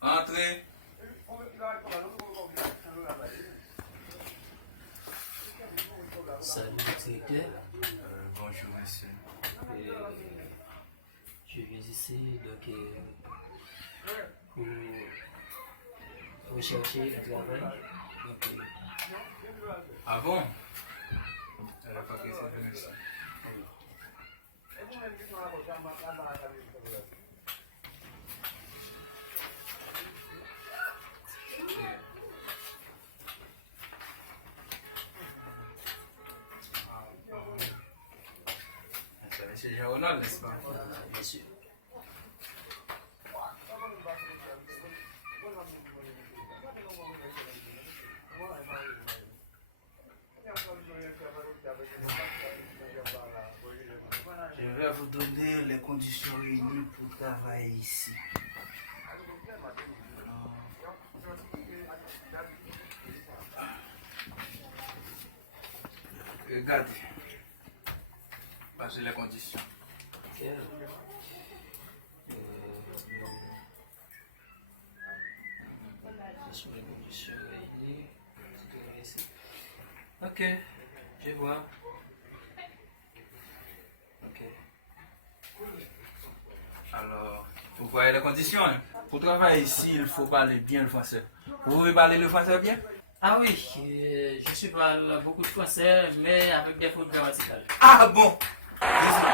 Entrez. Salut, directeur. Bonjour, monsieur. Je viens ici donc, pour rechercher un travail. Donc, Ah bon? Pas que c'est venu ici. C'est monsieur Jean-Ronald, n'est-ce pas? bien sûr. Je vais vous donner les conditions réunies pour travailler ici. Regardez. Passez les conditions. Ok. Ce sont les conditions réunies. Ok, je vois. Ok. Alors, vous voyez les conditions, hein? Pour travailler ici, il faut parler bien le français. Vous pouvez parler le français bien? Ah oui, je parle beaucoup de français, mais avec des fautes grammaticales. Ah bon? Désolé.